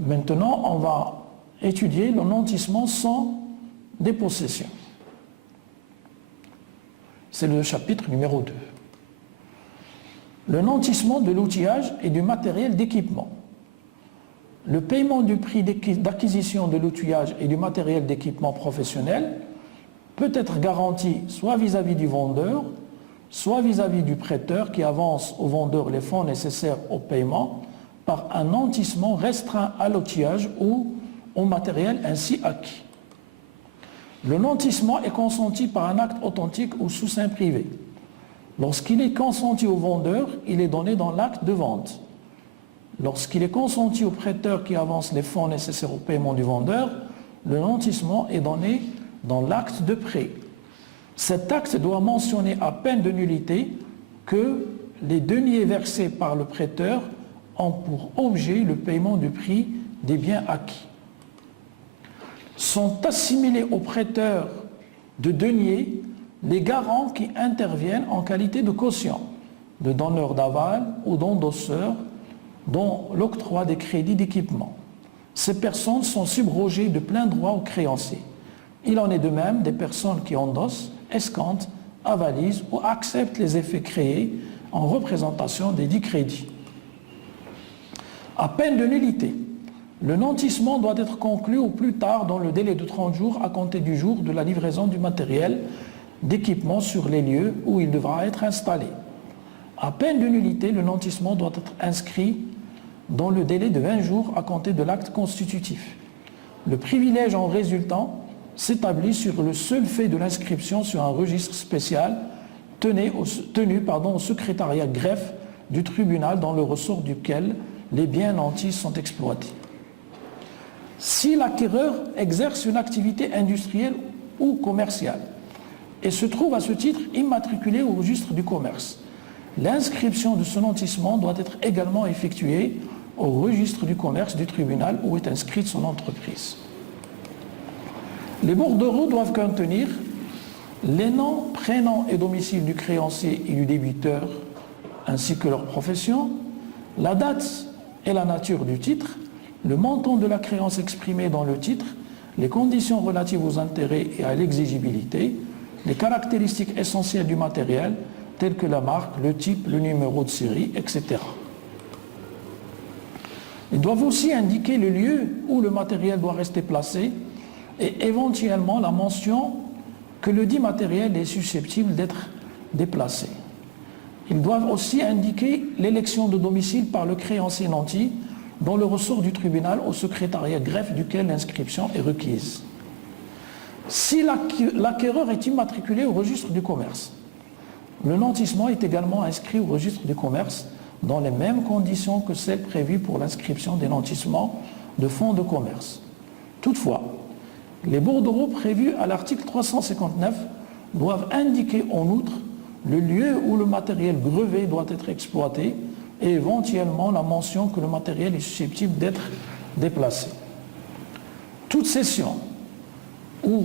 Maintenant, on va étudier le nantissement sans dépossession. C'est le chapitre numéro 2. Le nantissement de l'outillage et du matériel d'équipement. Le paiement du prix d'acquisition de l'outillage et du matériel d'équipement professionnel peut être garanti soit vis-à-vis du vendeur, soit vis-à-vis du prêteur qui avance au vendeur les fonds nécessaires au paiement par un nantissement restreint à l'outillage ou au matériel ainsi acquis. Le nantissement est consenti par un acte authentique ou sous seing privé. Lorsqu'il est consenti au vendeur, il est donné dans l'acte de vente. Lorsqu'il est consenti au prêteur qui avance les fonds nécessaires au paiement du vendeur, le nantissement est donné dans l'acte de prêt. Cet acte doit mentionner à peine de nullité que les deniers versés par le prêteur ont pour objet le paiement du prix des biens acquis. Sont assimilés au prêteur de deniers les garants qui interviennent en qualité de caution, de donneurs d'aval ou d'endosseurs dans l'octroi des crédits d'équipement. Ces personnes sont subrogées de plein droit aux créanciers. Il en est de même des personnes qui endossent, escomptent, avalisent ou acceptent les effets créés en représentation des dits crédits. À peine de nullité, le nantissement doit être conclu au plus tard dans le délai de 30 jours à compter du jour de la livraison du matériel d'équipement sur les lieux où il devra être installé. À peine de nullité, le nantissement doit être inscrit dans le délai de 20 jours à compter de l'acte constitutif. Le privilège en résultant s'établit sur le seul fait de l'inscription sur un registre spécial tenu au secrétariat greffe du tribunal dans le ressort duquel les biens nantis sont exploités. Si l'acquéreur exerce une activité industrielle ou commerciale et se trouve à ce titre immatriculé au registre du commerce, l'inscription de ce nantissement doit être également effectuée au registre du commerce du tribunal où est inscrite son entreprise. Les bordereaux doivent contenir les noms, prénoms et domicile du créancier et du débiteur, ainsi que leur profession, la date et la nature du titre, le montant de la créance exprimée dans le titre, les conditions relatives aux intérêts et à l'exigibilité, les caractéristiques essentielles du matériel, telles que la marque, le type, le numéro de série, etc. Ils doivent aussi indiquer le lieu où le matériel doit rester placé et éventuellement la mention que le dit matériel est susceptible d'être déplacé. Ils doivent aussi indiquer l'élection de domicile par le créancier nanti dans le ressort du tribunal au secrétariat greffe duquel l'inscription est requise. Si l'acquéreur est immatriculé au registre du commerce, le nantissement est également inscrit au registre du commerce dans les mêmes conditions que celles prévues pour l'inscription des nantissements de fonds de commerce. Toutefois, les bordereaux prévus à l'article 359 doivent indiquer en outre le lieu où le matériel grevé doit être exploité et éventuellement la mention que le matériel est susceptible d'être déplacé. Toute cession ou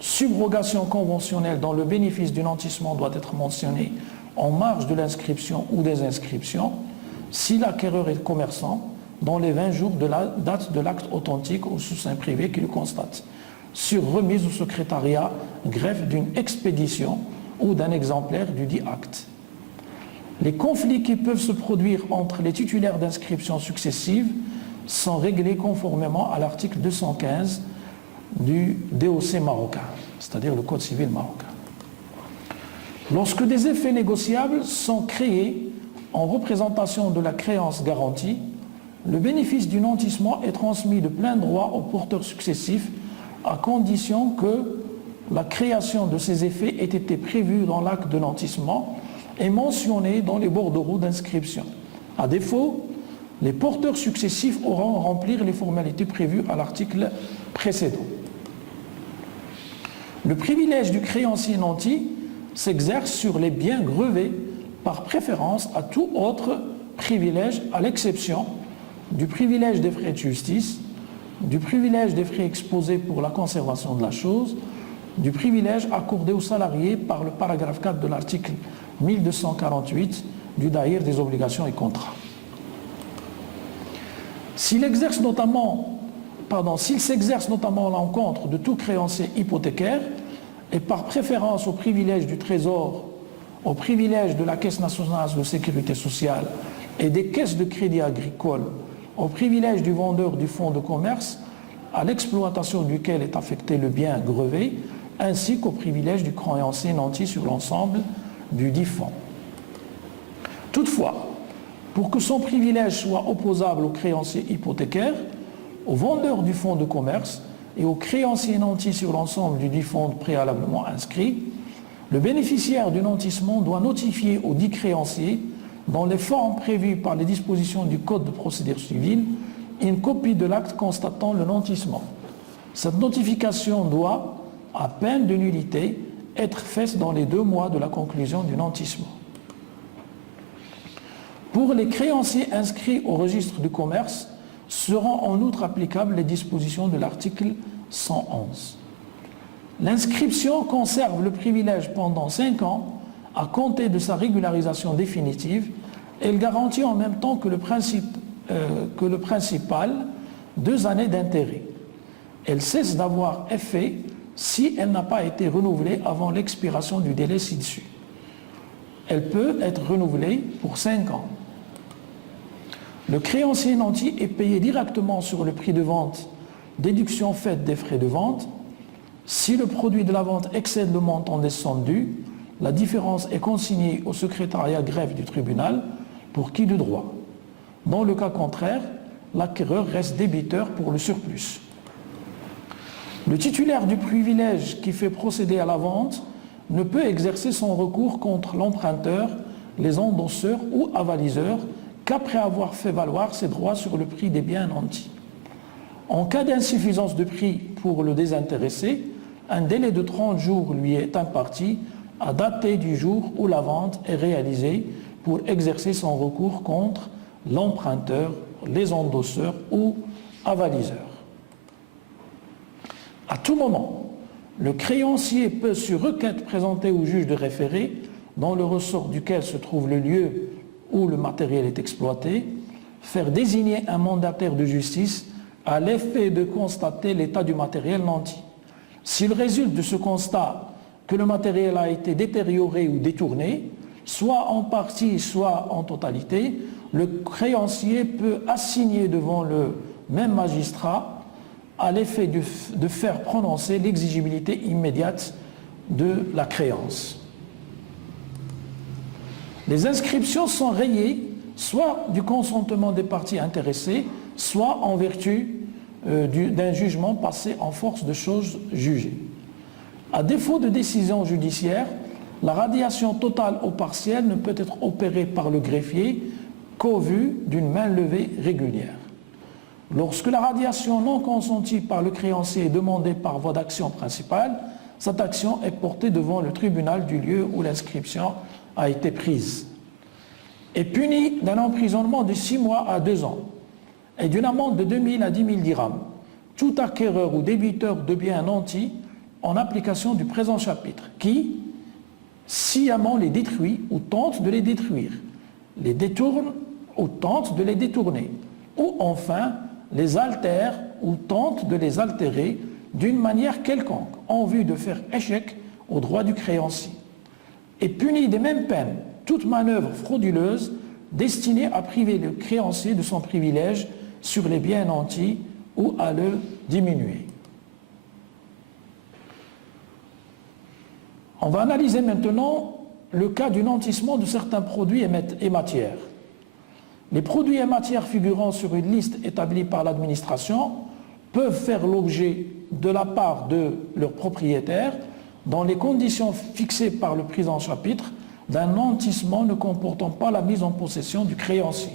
subrogation conventionnelle dont le bénéfice du nantissement doit être mentionné en marge de l'inscription ou des inscriptions, si l'acquéreur est commerçant, dans les 20 jours de la date de l'acte authentique ou sous seing privé qui le constate, sur remise au secrétariat greffe d'une expédition ou d'un exemplaire du dit acte. Les conflits qui peuvent se produire entre les titulaires d'inscriptions successives sont réglés conformément à l'article 215 du DOC marocain, c'est-à-dire le Code civil marocain. Lorsque des effets négociables sont créés en représentation de la créance garantie, le bénéfice du nantissement est transmis de plein droit aux porteurs successifs à condition que la création de ces effets ait été prévue dans l'acte de nantissement et mentionnée dans les bordereaux d'inscription. À défaut, les porteurs successifs auront à remplir les formalités prévues à l'article précédent. Le privilège du créancier nanti s'exerce sur les biens grevés par préférence à tout autre privilège à l'exception du privilège des frais de justice, du privilège des frais exposés pour la conservation de la chose, du privilège accordé aux salariés par le paragraphe 4 de l'article 1248 du Daïr des obligations et contrats. S'il s'exerce notamment à l'encontre de tout créancier hypothécaire et par préférence au privilège du Trésor, au privilège de la Caisse nationale de sécurité sociale et des caisses de crédit agricole, au privilège du vendeur du fonds de commerce, à l'exploitation duquel est affecté le bien grevé, ainsi qu'au privilège du créancier nanti sur l'ensemble du dit fonds. Toutefois, pour que son privilège soit opposable au créancier hypothécaire, au vendeur du fonds de commerce et au créancier nanti sur l'ensemble du dit fonds préalablement inscrit, le bénéficiaire du nantissement doit notifier au dit créancier, dans les formes prévues par les dispositions du Code de procédure civile, une copie de l'acte constatant le nantissement. Cette notification doit, à peine de nullité, être faite dans les 2 mois de la conclusion du nantissement. Pour les créanciers inscrits au registre du commerce, seront en outre applicables les dispositions de l'article 111. L'inscription conserve le privilège pendant 5 ans à compter de sa régularisation définitive. Elle garantit en même temps que le principal 2 années d'intérêt. Elle cesse d'avoir effet si elle n'a pas été renouvelée avant l'expiration du délai ci-dessus. Elle peut être renouvelée pour 5 ans. Le créancier nanti est payé directement sur le prix de vente, déduction faite des frais de vente. Si le produit de la vente excède le montant des sommes dues, la différence est consignée au secrétariat greffe du tribunal pour qui de droit. Dans le cas contraire, l'acquéreur reste débiteur pour le surplus. Le titulaire du privilège qui fait procéder à la vente ne peut exercer son recours contre l'emprunteur, les endosseurs ou avaliseurs qu'après avoir fait valoir ses droits sur le prix des biens nantis. En cas d'insuffisance de prix pour le désintéressé, un délai de 30 jours lui est imparti à dater du jour où la vente est réalisée pour exercer son recours contre l'emprunteur, les endosseurs ou avaliseurs. À tout moment, le créancier peut, sur requête présentée au juge de référé, dans le ressort duquel se trouve le lieu où le matériel est exploité, faire désigner un mandataire de justice à l'effet de constater l'état du matériel nanti. S'il résulte de ce constat que le matériel a été détérioré ou détourné, soit en partie, soit en totalité, le créancier peut assigner devant le même magistrat à l'effet de faire prononcer l'exigibilité immédiate de la créance. Les inscriptions sont rayées soit du consentement des parties intéressées, soit en vertu d'un jugement passé en force de choses jugées. À défaut de décision judiciaire, la radiation totale ou partielle ne peut être opérée par le greffier qu'au vu d'une main levée régulière. Lorsque la radiation non consentie par le créancier est demandée par voie d'action principale, cette action est portée devant le tribunal du lieu où l'inscription a été prise. Est punie d'un emprisonnement de 6 mois à 2 ans et d'une amende de 2 000 à 10 000 dirhams, tout acquéreur ou débiteur de biens nantis en application du présent chapitre, qui sciemment les détruit ou tente de les détruire, les détourne ou tente de les détourner, ou enfin les altère ou tente de les altérer d'une manière quelconque en vue de faire échec au droit du créancier. Est puni des mêmes peines toute manœuvre frauduleuse destinée à priver le créancier de son privilège sur les biens nantis ou à le diminuer. On va analyser maintenant le cas du nantissement de certains produits et matières. Les produits et matières figurant sur une liste établie par l'administration peuvent faire l'objet de la part de leurs propriétaires dans les conditions fixées par le présent chapitre d'un nantissement ne comportant pas la mise en possession du créancier.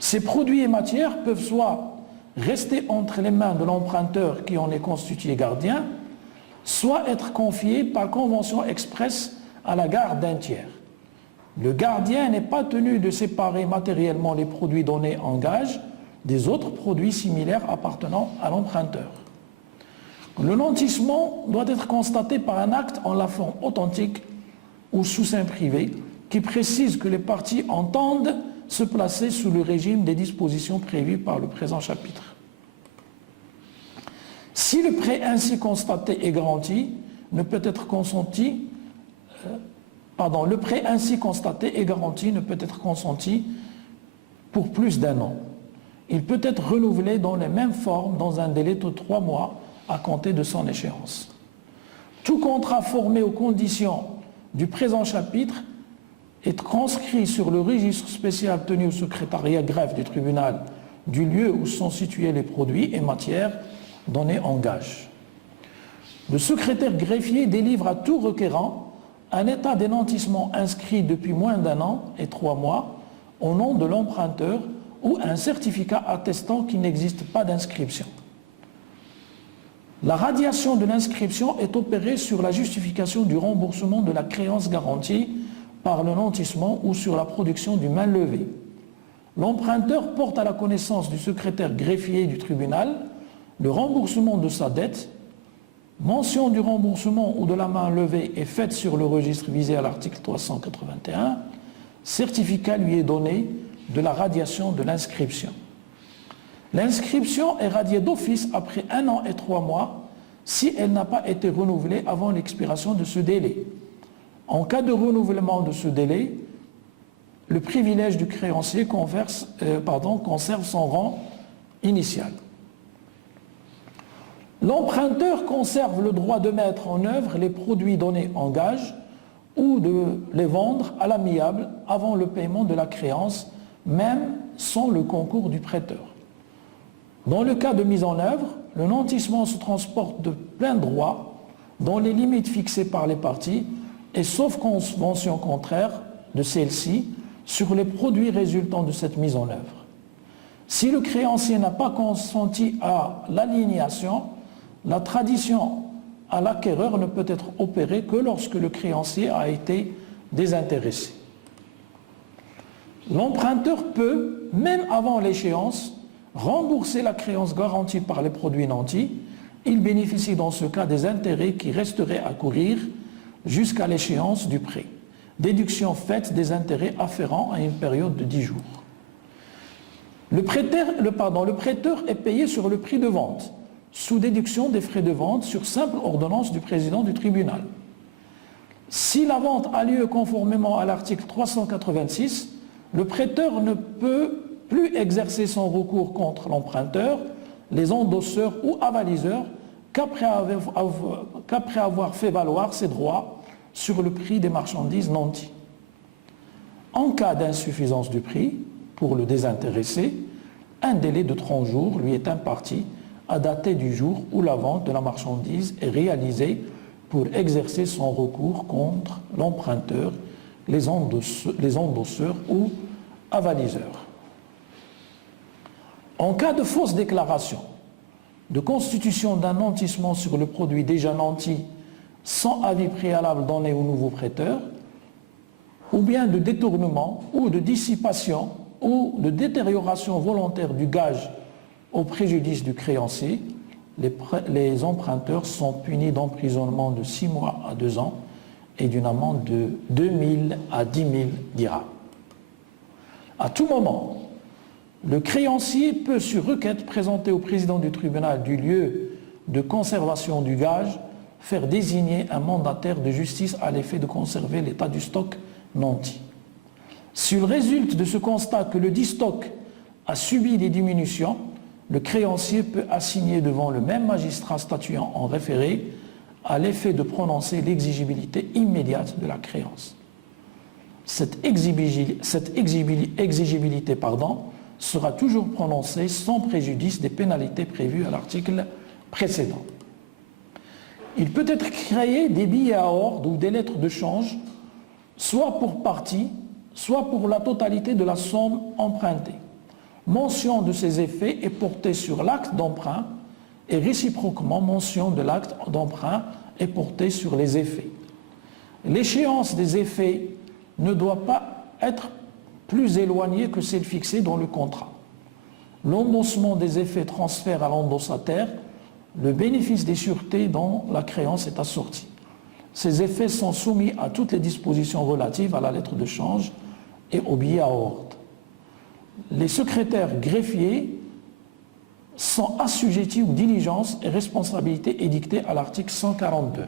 Ces produits et matières peuvent soit rester entre les mains de l'emprunteur qui en est constitué gardien, soit être confiés par convention expresse à la garde d'un tiers. Le gardien n'est pas tenu de séparer matériellement les produits donnés en gage des autres produits similaires appartenant à l'emprunteur. Le nantissement doit être constaté par un acte en la forme authentique ou sous seing privé qui précise que les parties entendent se placer sous le régime des dispositions prévues par le présent chapitre. Si le prêt ainsi constaté est garanti, ne peut être consenti, le prêt ainsi constaté est garanti ne peut être consenti pour plus d'1 an. Il peut être renouvelé dans les mêmes formes dans un délai de 3 mois à compter de son échéance. Tout contrat formé aux conditions du présent chapitre est transcrit sur le registre spécial tenu au secrétariat greffe du tribunal du lieu où sont situés les produits et matières donnés en gage. Le secrétaire greffier délivre à tout requérant un état d'énantissement inscrit depuis moins d'1 an et 3 mois au nom de l'emprunteur ou un certificat attestant qu'il n'existe pas d'inscription. La radiation de l'inscription est opérée sur la justification du remboursement de la créance garantie par le nantissement ou sur la production du main levée. L'emprunteur porte à la connaissance du secrétaire greffier du tribunal le remboursement de sa dette. Mention du remboursement ou de la main levée est faite sur le registre visé à l'article 381. Certificat lui est donné de la radiation de l'inscription. L'inscription est radiée d'office après 1 an et 3 mois si elle n'a pas été renouvelée avant l'expiration de ce délai. En cas de renouvellement de ce délai, le privilège du créancier conserve son rang initial. L'emprunteur conserve le droit de mettre en œuvre les produits donnés en gage ou de les vendre à l'amiable avant le paiement de la créance, même sans le concours du prêteur. Dans le cas de mise en œuvre, le nantissement se transporte de plein droit dans les limites fixées par les parties et sauf convention contraire de celle-ci sur les produits résultant de cette mise en œuvre. Si le créancier n'a pas consenti à l'aliénation, la tradition à l'acquéreur ne peut être opérée que lorsque le créancier a été désintéressé. L'emprunteur peut, même avant l'échéance, rembourser la créance garantie par les produits nantis. Il bénéficie dans ce cas des intérêts qui resteraient à courir jusqu'à l'échéance du prêt. Déduction faite des intérêts afférents à une période de 10 jours. Le prêteur est payé sur le prix de vente, sous déduction des frais de vente sur simple ordonnance du président du tribunal. Si la vente a lieu conformément à l'article 386, le prêteur ne peut plus exercer son recours contre l'emprunteur, les endosseurs ou avaliseurs qu'après avoir fait valoir ses droits sur le prix des marchandises nanties. En cas d'insuffisance du prix, pour le désintéressé, un délai de 30 jours lui est imparti à dater du jour où la vente de la marchandise est réalisée pour exercer son recours contre l'emprunteur, les endosseurs ou avaliseurs. En cas de fausse déclaration, de constitution d'un nantissement sur le produit déjà nanti sans avis préalable donné au nouveau prêteur, ou bien de détournement ou de dissipation ou de détérioration volontaire du gage au préjudice du créancier, les emprunteurs sont punis d'emprisonnement de 6 mois à 2 ans et d'une amende de 2 000 à 10 000 dirhams. À tout moment, le créancier peut, sur requête, présenter au président du tribunal du lieu de conservation du gage, faire désigner un mandataire de justice à l'effet de conserver l'état du stock nanti. S'il résulte de ce constat que le dit stock a subi des diminutions, le créancier peut assigner devant le même magistrat statuant en référé à l'effet de prononcer l'exigibilité immédiate de la créance. Cette exigibilité sera toujours prononcée sans préjudice des pénalités prévues à l'article précédent. Il peut être créé des billets à ordre ou des lettres de change, soit pour partie, soit pour la totalité de la somme empruntée. Mention de ces effets est portée sur l'acte d'emprunt et réciproquement mention de l'acte d'emprunt est portée sur les effets. L'échéance des effets ne doit pas être plus éloignée que celle fixée dans le contrat. L'endossement des effets transfère à l'endossataire le bénéfice des sûretés dont la créance est assortie. Ces effets sont soumis à toutes les dispositions relatives à la lettre de change et au billet à ordre. les secrétaires greffiers sont assujettis aux diligences et responsabilités édictées à l'article 142.